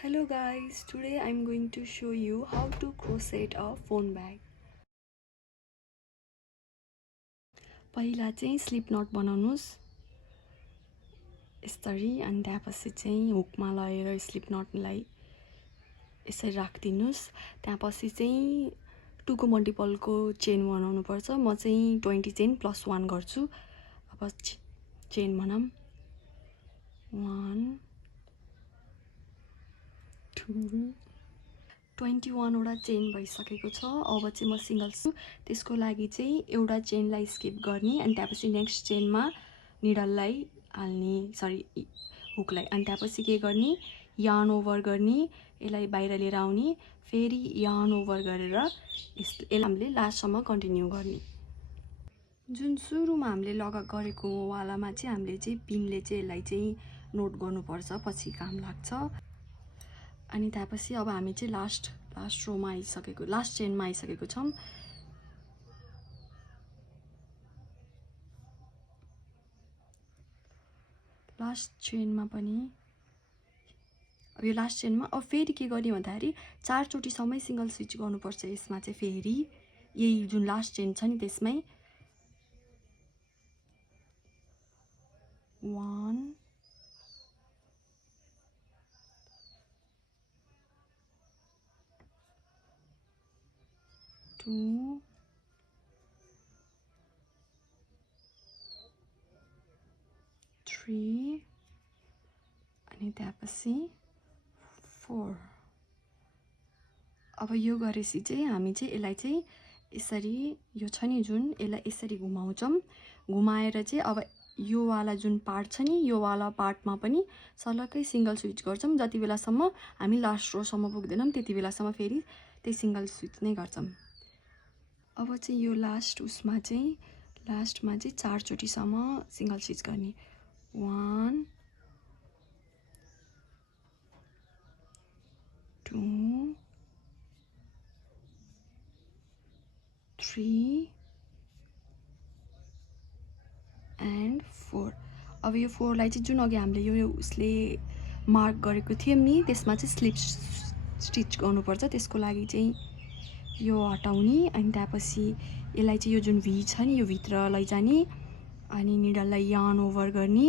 Hello guys, today I'm going to show you how to crochet a phone bag. पहिला चाहिँ sleep not बनाउनुस् यसरी अनि त्यसपछि चाहिँ हुकमा लगाएर स्लिप नटलाई यसरी राखिदिनुस्। त्यसपछि चाहिँ 2 को मल्टिपलको चेन बनाउनु पर्छ। म चाहिँ 20 चेन प्लस 1 गर्छु। अब चेन बनाऊँ 1 2 21 वटा चेन भइसकेको छ। अब चाहिँ म सिंगल त्यसको लागि चाहिँ एउटा चेनलाई स्किप गर्ने अनि त्यसपछि नेक्स्ट चेनमा निडललाई हाल्ने हुकलाई अनि त्यसपछि के गर्ने यार्न ओभर गर्ने यसलाई बाहिर लिएर आउने फेरि यार्न ओभर गरेर यसलाई हामीले लास्टसम्म कन्टिन्यू गर्ने। जुन सुरुमा हामीले गरेको वालामा चाहिँ हामीले चाहिँ पिनले चाहिँ यसलाई चाहिँ नोट गर्नुपर्छ, पछि काम लाग्छ। अनि त्यसपछि अब हामी चाहिँ लास्ट रोमा आइसकेको लास्ट चेनमा आइसकेको छौं। लास्ट चेनमा पनि अब यो लास्ट चेनमा अब फेरि के गर्ने भन्दाखेरि 4 चोटीसम्मै सिंगल स्विच गर्नुपर्छ। यसमा चाहिँ फेरि यही जुन लास्ट चेन छ नि त्यसमै 1 2 3 अनि त्यसपछि 4। अब यो गरेपछि चाहिँ हामी चाहिँ यसलाई चाहिँ यसरी यो छ नि जुन यसलाई यसरी घुमाउँछौं। घुमाएर चाहिँ अब यो वाला जुन पार्ट छ नि यो वाला पार्टमा पनि सलक्कै सिंगल स्विच गर्छौं। जति बेलासम्म हामी लास्ट रोसम्म पुग्दैनौं त्यति बेलासम्म फेरि त्यही सिंगल स्विच नै गर्छौं। अब चाहिँ यो लास्टमा चाहिँ 4 चोटीसम्म सिंगल स्विच गर्ने 1 2 3 and 4। अब यो 4 लाई चाहिँ जुन अघि हामीले यो उसले मार्क गरेको थियौं नि त्यसमा चाहिँ स्लिप स्टिच गर्नुपर्छ। त्यसको लागि चाहिँ यो हटाउने अनि त्यसपछि यसलाई चाहिँ यो जुन भी छ नि यो भित्र लैजाने अनि निडललाई यार्न ओभर गर्ने।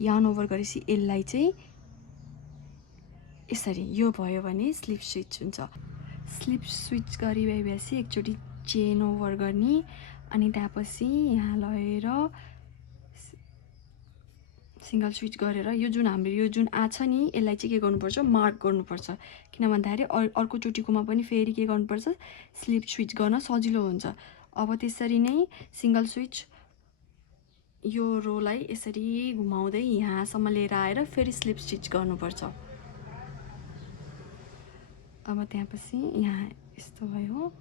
यार्न ओभर गरेपछि यसलाई चाहिँ यसरी यो भयो भने स्लिप स्विच हुन्छ। स्लिप स्विच गरिसकेपछि एकचोटी चेन ओभर गर्ने अनि त्यसपछि यहाँ लगेर सिंगल स्विच गरेर यो जुन हाम्रो यो जुन छ नि यसलाई चाहिँ के गर्नुपर्छ मार्क गर्नुपर्छ। किन भन्दाखेरि अर्को चोटीकोमा पनि फेरि के गर्नुपर्छ स्लिप स्विच गर्न सजिलो हुन्छ। अब त्यसरी नै सिंगल स्विच यो रोलाई यसरी घुमाउँदै यहाँसम्म लिएर आएर फेरि स्लिप स्टिच गर्नुपर्छ। अब त्यसपछि यहाँ यस्तो भयो।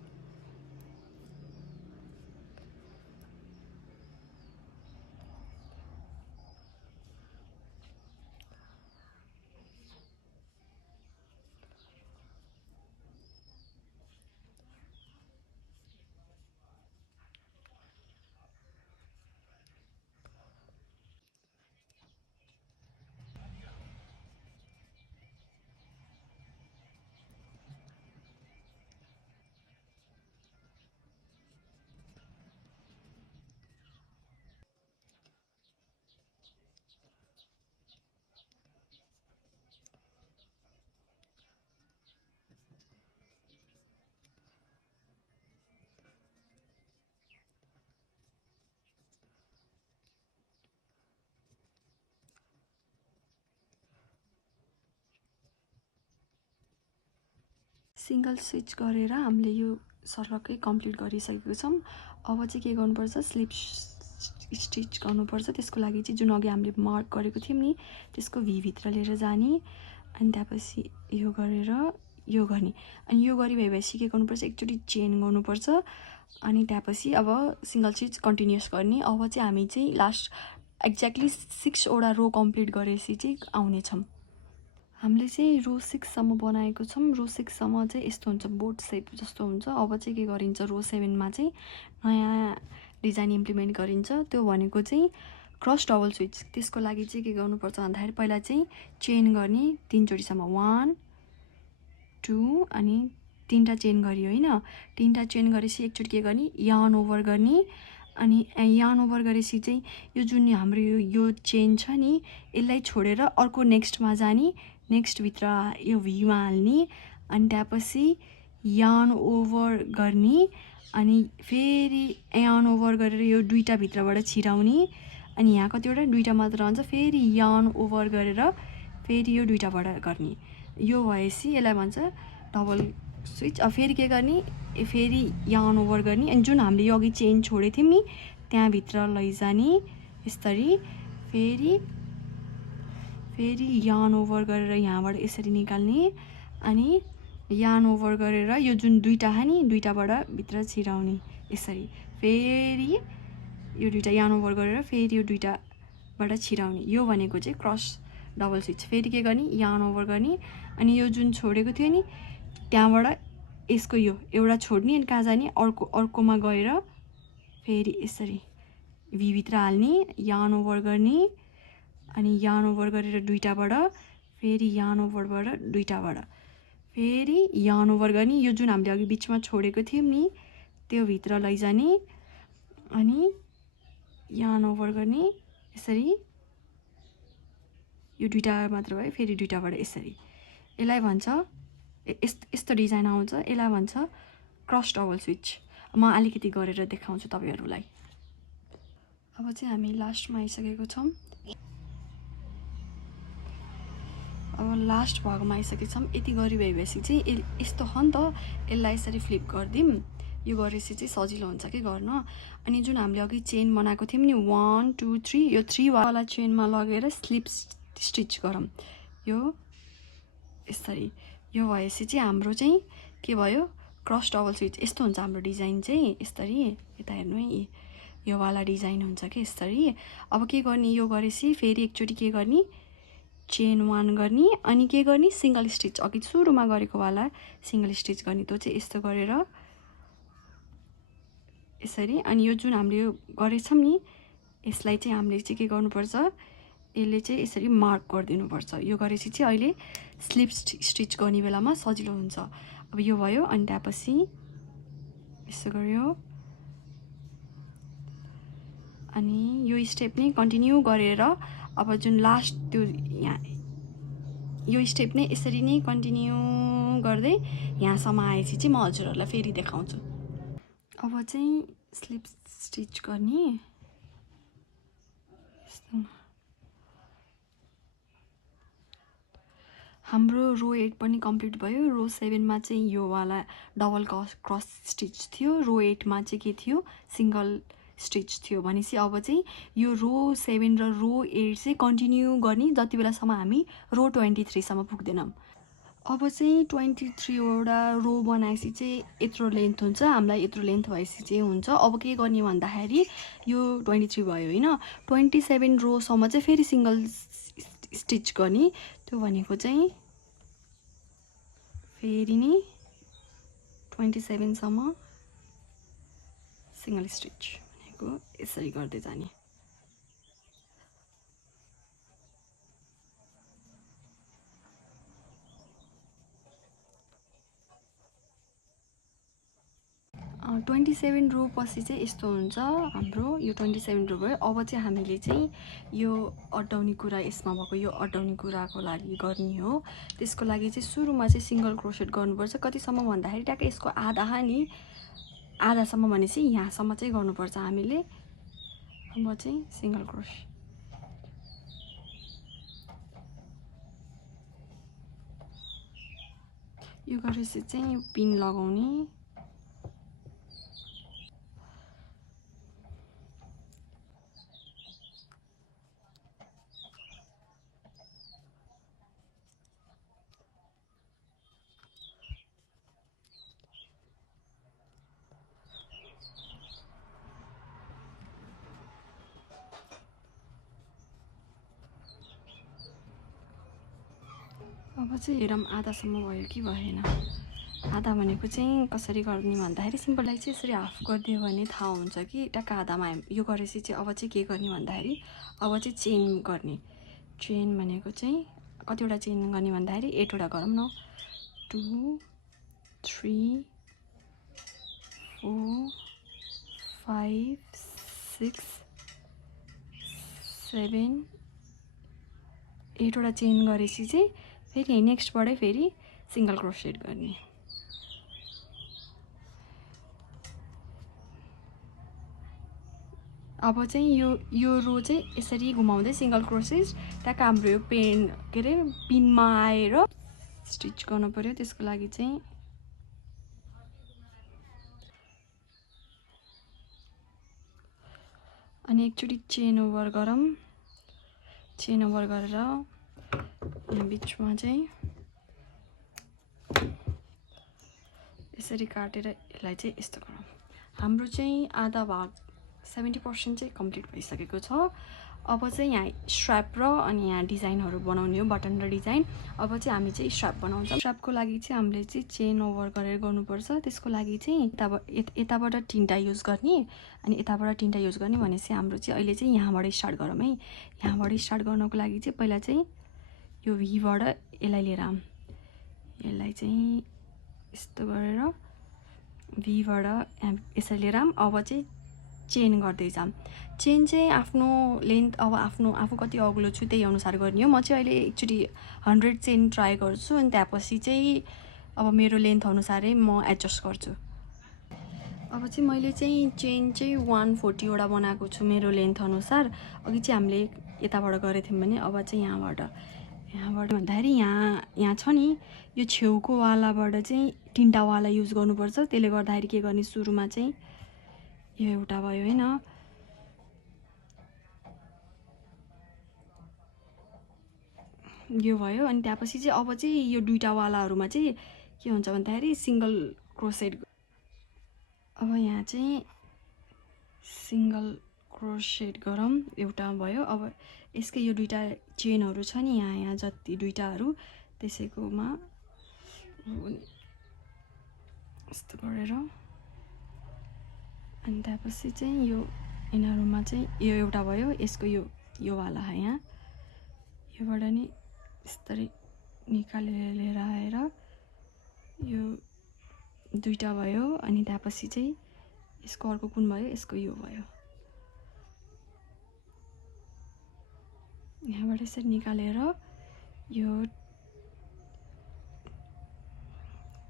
सिंगल स्विच गरेर हामीले यो सर्लक्कै कम्प्लिट गरिसकेको छौं। अब चाहिँ के गर्नुपर्छ स्लिप स्टिच गर्नुपर्छ। त्यसको लागि चाहिँ जुन अघि हामीले मार्क गरेको थियौं नि त्यसको भी भित्र लिएर जाने अनि त्यसपछि यो गरेर यो गर्ने अनि यो गरिभएपछि के गर्नुपर्छ एकचोटी चेन गर्नुपर्छ अनि त्यसपछि अब सिंगल स्विच कन्टिन्युअस गर्ने। अब चाहिँ हामी चाहिँ लास्ट एक्ज्याक्टली 6 वटा रो कम्प्लिट गरेपछि चाहिँ आउने छौं। हामीले चाहिँ रो 6 सम्म बनाएको छौं। रो 6 सम्म चाहिँ यस्तो हुन्छ बोट शेप जस्तो हुन्छ। अब चाहिँ के गरिन्छ रो 7 मा चाहिँ नयाँ डिजाइन इम्प्लिमेन्ट गरिन्छ। त्यो भनेको चाहिँ क्रस डबल स्विच त्यसको लागि चाहिँ के गर्नुपर्छ भन्दाखेरि पहिला चाहिँ चेन गर्ने 3 चोटिसम्म 1 2 अनि 3टा चेन गरियो हैन 3टा चेन गरेपछि एकचोटि के गर्ने यार्न ओभर गर्ने अनि यार्न ओभर गरेपछि चाहिँ यो जुन हाम्रो यो चेन छ नि यसलाई छोडेर अर्को नेक्स्टमा जाने नेक्स्ट भित्र यो भीमा हाल्ने अनि त्यसपछि यार्न ओभर गर्ने अनि फेरि यार्न ओभर गरेर यो दुईटा भित्रबाट छिराउने अनि यहाँ कतिवटा दुईटा मात्र हुन्छ फेरि यार्न ओभर गरेर फेरि यो दुईटाबाट गर्ने यो भएपछि यसलाई भन्छ डबल स्विच फेरि के गर्ने फेरि यार्न ओभर गर्ने अनि जुन हामीले यो अघि चेन छोडेको थियौँ नि त्यहाँभित्र लैजाने यसरी फेरि यार्न ओभर गरेर यहाँबाट यसरी निकाल्ने अनि यार्न ओभर गरेर यो जुन दुईटा छ नि दुईटाबाट भित्र छिराउने यसरी फेरि यो दुईटा यार्न ओभर गरेर फेरि यो दुईटाबाट छिराउने यो भनेको चाहिँ क्रस डबल स्विच फेरि के गर्ने यार्न ओभर गर्ने अनि यो जुन छोडेको थियो नि त्यहाँबाट यसको यो एउटा छोड्ने अनि कहाँ जाने अर्कोमा गएर फेरि यसरी भी भित्र हाल्ने यार्न ओभर गर्ने अनि यार्न ओभर गरेर दुईटाबाट फेरि यार्न ओभरबाट दुईटाबाट फेरि यार्न ओभर गर्ने यो जुन हामीले अघि बिचमा छोडेको थियौँ नि त्यो भित्र लैजाने अनि यार्न ओभर गर्ने यसरी यो दुईटा मात्र भयो फेरि दुईटाबाट यसरी यसलाई भन्छ यस्तो डिजाइन आउँछ यसलाई भन्छ क्रस डबल स्विच म अलिकति गरेर देखाउँछु तपाईहरुलाई अब चाहिँ हामी लास्टमा आइसकेको छौं अब लास्ट भागमा आइसकेको छौं यति गरी भएपछि चाहिँ यस्तो हो नि त यसलाई यसरी फ्लिप गर्दिम यो गरेपछि चाहिँ सजिलो हुन्छ के गर्न अनि जुन हामीले अघि चेन बनाएको थियौं नि 1 2 3 यो 3 वाला चेनमा लगेर स्लिप स्टिच गरौँ यो यसरी यो भएपछि चाहिँ हाम्रो चाहिँ के भयो क्रस डबल स्विच यस्तो हुन्छ हाम्रो डिजाइन चाहिँ यसरी यता हेर्नु है यो वाला डिजाइन हुन्छ के यसरी अब के गर्ने यो गरेपछि फेरि एकचोटी के गर्ने चेन 1 गर्ने अनि के गर्ने सिंगल स्टिच अघि सुरुमा गरेको वाला सिंगल स्टिच गर्ने त्यो चाहिँ यस्तो गरेर यसरी अनि यो जुन हामीले गरेछौं नि यसलाई चाहिँ हामीले चाहिँ के गर्नुपर्छ यसले चाहिँ यसरी मार्क गरिदिनु पर्छ यो गरेपछि चाहिँ अहिले स्लिप स्टिच गर्ने बेलामा सजिलो हुन्छ अब यो भयो अनि त्यसपछि यसो गर्यो अनि यो स्टेप नै कन्टिन्यू गरेर अब जुन लास्ट त्यो यहाँ यो स्टेप नै यसरी नै कन्टिन्यू गर्दै यहाँसम्म आएपछि चाहिँ म हजुरहरुलाई फेरि देखाउँछु अब चाहिँ स्लिप स्टिच गर्ने हाम्रो रो 8 पनि कम्प्लिट भयो रो 7 मा चाहिँ यो वाला डबल क्रस स्टिच थियो रो 8 मा चाहिँ के थियो सिंगल स्टिच थियो भनेसी अब चाहिँ यो रो 7 र रो 8 चाहिँ कन्टिन्यू गर्ने जति बेलासम्म हामी रो 23 सम्म पुग्दैनौं अब चाहिँ 23 वटा रो बनाएपछि चाहिँ यत्रो लेन्थ हुन्छ हामीलाई यत्रो लेन्थ भएपछि चाहिँ हुन्छ अब के गर्ने भन्दाखेरि यो 23 भयो हैन 27 रो सम्म चाहिँ फेरि सिंगल स्टिच गर्ने त्यो भनेको चाहिँ फेरि नि 27 सम्म सिंगल स्टिच भनेको यसरी गर्दै जाने अ 27 रो पछि चाहिँ यस्तो हुन्छ हाम्रो यो 27 रो भयो अब चाहिँ हामीले चाहिँ यो अड्डाउने कुरा यसमा भएको यो अड्डाउने कुराको लागि गर्ने हो त्यसको लागि चाहिँ सुरुमा चाहिँ सिंगल क्रोसेट गर्नुपर्छ कतिसम्म भन्दाखेरि ट्याक्कै यसको आधा नि आधासम्म भनेपछि यहाँसम्म चाहिँ गर्नुपर्छ हामीले अब चाहिँ सिंगल क्रोसेट यो गरेपछि चाहिँ पिन लगाउने अब चाहिँ हेरौँ आधासम्म भयो कि भएन आधा भनेको चाहिँ कसरी गर्ने भन्दाखेरि सिम्पललाई चाहिँ यसरी हाफ गरिदियो भने थाहा हुन्छ कि टक्क आधामा यो गरेपछि चाहिँ अब चाहिँ के गर्ने भन्दाखेरि अब चाहिँ चेन गर्ने। चेन भनेको चाहिँ कतिवटा चेन गर्ने भन्दाखेरि 8वटा गरौँ न। 2 3 4 5 6 7 8वटा चेन गरेपछि चाहिँ फेरि नेक्स्टबाटै फेरि सिंगल क्रोसेट गर्ने। अब चाहिँ यो रो चाहिँ यसरी घुमाउँदै सिंगल क्रोसेट टक्क हाम्रो यो पेन के अरे पिनमा आएर स्टिच गर्नु पर्यो। त्यसको लागि चाहिँ अनि एकचोटि चेन ओभर गरौँ। चेन ओभर गरेर यहाँ बिचमा चाहिँ यसरी काटेर यसलाई चाहिँ यस्तो गरौँ। हाम्रो चाहिँ आधा भाग 70% चाहिँ कम्प्लिट भइसकेको छ। अब चाहिँ यहाँ स्ट्र्याप र अनि यहाँ डिजाइनहरू बनाउने हो, बटन र डिजाइन। अब चाहिँ हामी चाहिँ स्ट्र्याप बनाउँछौँ। स्ट्र्यापको लागि चाहिँ हामीले चाहिँ चेन ओभर गरेर गर्नुपर्छ। त्यसको लागि चाहिँ यताबाट 3टा युज गर्ने अनि यताबाट 3टा युज गर्ने भनेपछि हाम्रो चाहिँ अहिले चाहिँ यहाँबाट स्टार्ट गरौँ है। यहाँबाट स्टार्ट गर्नको लागि चाहिँ पहिला चाहिँ यो भीबाट यसलाई लिएर आऊँ। यसलाई चाहिँ यस्तो गरेर भीबाट यसरी लिएर आऊँ। अब चाहिँ चेन गर्दै जाऊँ। चेन चाहिँ आफ्नो लेन्थ अब आफू कति अग्लो छु त्यही अनुसार गर्ने हो। म चाहिँ अहिले एकचोटि 100 चेन ट्राई गर्छु अनि त्यसपछि चाहिँ अब मेरो लेन्थ अनुसारै म एडजस्ट गर्छु। अब चाहिँ मैले चाहिँ चेन चाहिँ 140वटा बनाएको छु मेरो लेन्थ अनुसार। अघि चाहिँ हामीले यताबाट गरेको थियौँ भने अब चाहिँ यहाँबाट भन्दाखेरि यहाँ छ नि यो छेउको वालाबाट चाहिँ 3टा वाला युज गर्नुपर्छ। त्यसले गर्दाखेरि के गर्ने सुरुमा चाहिँ यो एउटा भयो हैन, यो भयो। अनि त्यसपछि चाहिँ अब चाहिँ यो 2टा वालाहरूमा चाहिँ के हुन्छ भन्दाखेरि सिंगल क्रोसेट। अब यहाँ चाहिँ सिंगल क्रोसेट गरौँ। एउटा भयो। अब यसकै यो 2टा चेनहरू छ नि यहाँ जति 2टाहरू त्यसैकोमा यस्तो गरेर अनि त्यसपछि चाहिँ यो यिनीहरूमा चाहिँ यो एउटा भयो। यसको यो वाला है यहाँ योबाट नि यसरी निकालेर लिएर आएर यो 2टा भयो। अनि त्यसपछि चाहिँ यसको अर्को कुन भयो, यसको यो भयो। यहाँबाट यसरी निकालेर यो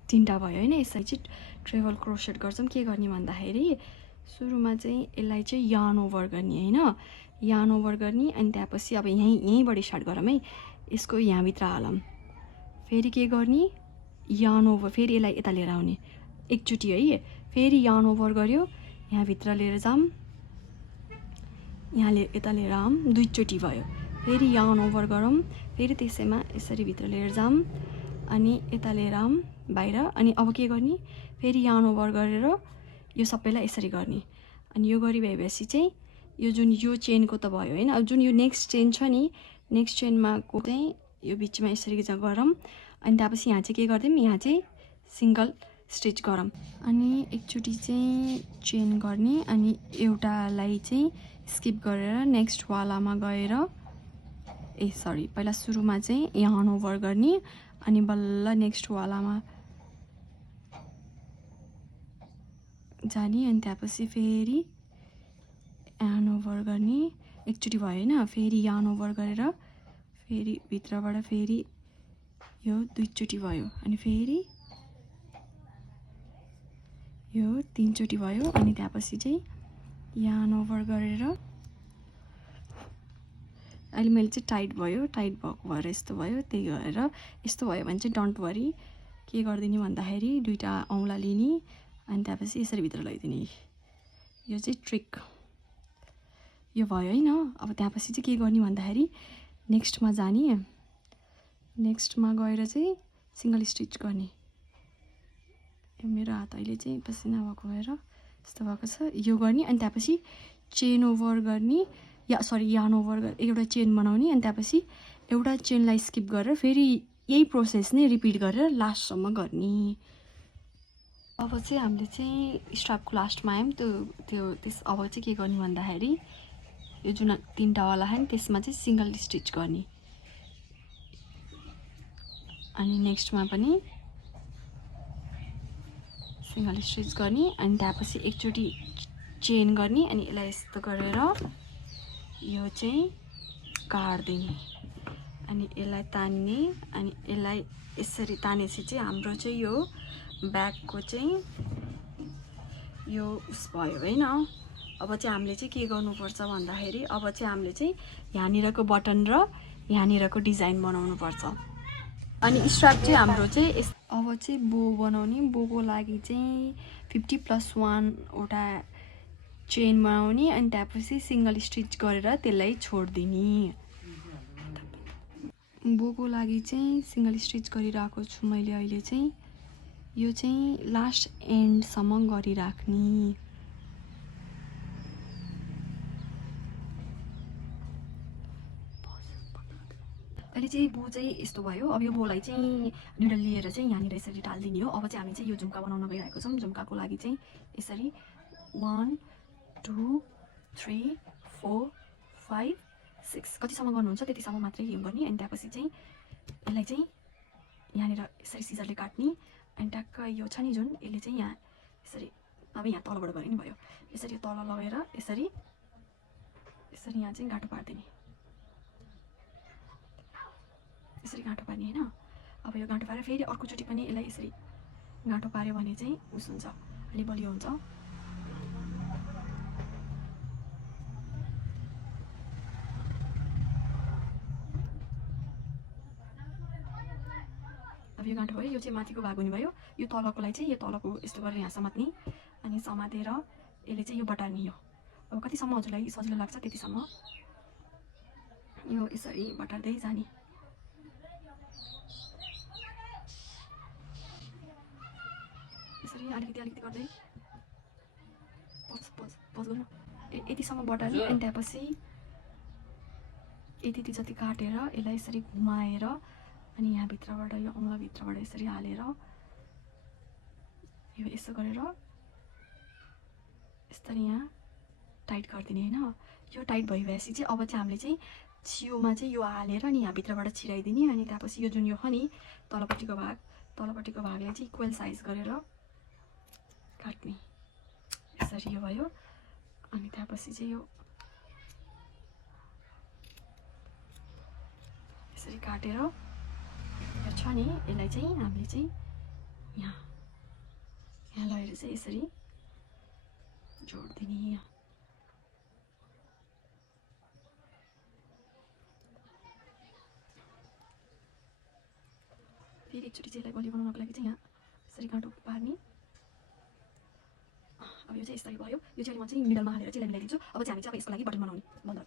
3टा भयो हैन। यसलाई चाहिँ ट्रेबल क्रोसेट गर्छौँ। के गर्ने भन्दाखेरि सुरुमा चाहिँ यसलाई चाहिँ यार्न ओभर गर्ने हैन, यार्न ओभर गर्ने। अनि त्यसपछि अब यहीँबाट स्टार्ट गरौँ है। यसको यहाँभित्र हालौँ। फेरि के गर्ने यार्न ओभर, फेरि यसलाई यता लिएर आउने एकचोटि है। फेरि यार्न ओभर गर्यो, यहाँभित्र लिएर जाऊँ, यहाँ यता लिएर आऊँ, 2चोटि भयो। फेरि यार्न ओभर गरौँ, फेरि त्यसैमा यसरी भित्र लिएर जाऊँ अनि यता लिएर आऊँ बाहिर। अनि अब के गर्ने फेरि यार्न ओभर गरेर यो सबैलाई यसरी गर्ने। अनि यो गरिभएपछि चाहिँ यो जुन यो चेनको त भयो हैन। अब जुन यो नेक्स्ट चेन छ नि, नेक्स्ट चेनमा को चाहिँ यो बिचमा यसरी गरौँ। अनि त्यसपछि यहाँ चाहिँ के गर्दियौँ, यहाँ चाहिँ सिंगल स्टिच गरौँ। अनि एकचोटि चाहिँ चेन गर्ने अनि एउटालाई चाहिँ स्किप गरेर नेक्स्ट वालामा गएर पहिला सुरुमा चाहिँ यार्न ओभर गर्ने अनि बल्ल नेक्स्ट वालामा जाने। अनि त्यसपछि फेरि यार्न ओभर गर्ने एकचोटि भयो हैन। फेरि यार्न ओभर गरेर फेरि भित्रबाट फेरि यो 2चोटि भयो अनि फेरि यो 3चोटि भयो। अनि त्यसपछि चाहिँ यार्न ओभर गरेर अहिले मैले चाहिँ टाइट भएको भएर यस्तो भयो। त्यही गरेर यस्तो भयो भने चाहिँ डोन्ट वरी, के गरिदिने भन्दाखेरि 2टा औँला लिने अनि त्यसपछि यसरी भित्र लैदिने। यो चाहिँ ट्रिक यो भयो हैन। अब त्यसपछि चाहिँ के गर्ने भन्दाखेरि नेक्स्टमा जाने, नेक्स्टमा गएर चाहिँ सिंगल स्टिच गर्ने। मेरो हात अहिले चाहिँ पसिना भएको भएर यस्तो भएको छ। यो गर्ने अनि त्यसपछि चेन ओभर गर्ने यार्न ओभर एउटा चेन बनाउने अनि त्यसपछि एउटा चेनलाई स्किप गरेर फेरि यही प्रोसेस नै रिपिट गरेर लास्टसम्म गर्ने। अब चाहिँ हामीले चाहिँ स्ट्रापको लास्टमा आयौँ अब चाहिँ के गर्ने भन्दाखेरि यो जुन 3टा वाला है त्यसमा चाहिँ सिंगल स्टिच गर्ने अनि नेक्स्टमा पनि सिंगल स्टिच गर्ने अनि त्यसपछि एकचोटि चेन गर्ने अनि यसलाई यस्तो गरेर यो चाहिँ काट्दिने अनि यसलाई तान्ने अनि यसलाई यसरी तानेपछि चाहिँ हाम्रो चाहिँ यो ब्यागको चाहिँ यो उस भयो हैन। अब चाहिँ हामीले चाहिँ के गर्नुपर्छ भन्दाखेरि अब चाहिँ हामीले चाहिँ यहाँनिरको बटन र यहाँनिरको डिजाइन बनाउनु पर्छ अनि स्ट्र्याप चाहिँ हाम्रो चाहिँ अब चाहिँ बो बनाउने बोको लागि चाहिँ 50+1 वटा चेन बनाउने अनि त्यसपछि सिंगल स्टिच गरेर त्यसलाई छोड्दिने बोको लागि चाहिँ सिंगल स्टिच गरिरहेको छु मैले अहिले चाहिँ यो चाहिँ लास्ट एन्डसम्म गरिराख्ने अहिले चाहिँ बो चाहिँ यस्तो भयो। अब यो बोलाई चाहिँ निडल लिएर चाहिँ यहाँनिर यसरी टाल्दिने हो। अब चाहिँ हामी चाहिँ यो झुम्का बनाउन गइरहेको छौँ। झुम्काको लागि चाहिँ यसरी 1 2 3 4 5 6 कतिसम्म गर्नुहुन्छ त्यतिसम्म मात्रै यो गर्ने अनि त्यसपछि चाहिँ यसलाई चाहिँ यहाँनिर यसरी सिजरले काट्ने अनि ट्याक्क यो छ नि जुन यसले चाहिँ यहाँ यसरी अब यहाँ तलबाट गरे नि भयो यसरी तल लगाएर यसरी यसरी यहाँ चाहिँ गाँठो पार्दिने यसरी गाँठो पार्ने हैन। अब यो गाँठो पारेर फेरि अर्कोचोटि पनि यसलाई यसरी गाँठो पार्यो भने चाहिँ उस हुन्छ अलि बलियो हुन्छ। अब यो गाँठो भयो यो चाहिँ माथिको भाग हुने भयो यो तलकोलाई चाहिँ यो तलको यस्तो गरेर यहाँ समात्ने अनि समातेर यसले चाहिँ यो बटार्ने हो। अब कतिसम्म हजुरलाई सजिलो लाग्छ त्यतिसम्म यो यसरी बटार्दै जाने यसरी अलिकति अलिकति गर्दै पज गर्नु यतिसम्म बटार्ने अनि त्यसपछि यति जति काटेर यसलाई यसरी घुमाएर अनि यहाँ भित्रबाट यो औँलाभित्रबाट यसरी हालेर यो यसो गरेर यसरी यहाँ टाइट गरिदिने हैन। यो टाइट भइसकेपछि चाहिँ अब चाहिँ हामीले चाहिँ छियोमा चाहिँ यो हालेर अनि यहाँ भित्रबाट छिराइदिने अनि त्यसपछि यो जुन यो हो नि तलपट्टिको भागलाई चाहिँ इक्वल साइज गरेर काट्ने यसरी यो भयो अनि त्यसपछि चाहिँ यो यसरी काटेर यो छ नि यसलाई चाहिँ हामीले चाहिँ यहाँ लगेर चाहिँ यसरी जोड्दिने फेरि एकचोटि चाहिँ यसलाई बलियो बनाउनको लागि चाहिँ यहाँ यसरी गाँठो पार्ने। अब यो चाहिँ यसरी भयो यो चाहिँ म चाहिँ मिडलमा हालेर चाहिँ मिलाइदिन्छु। अब चाहिँ हामी चाहिँ यसको लागि बटन बनाउने बन्द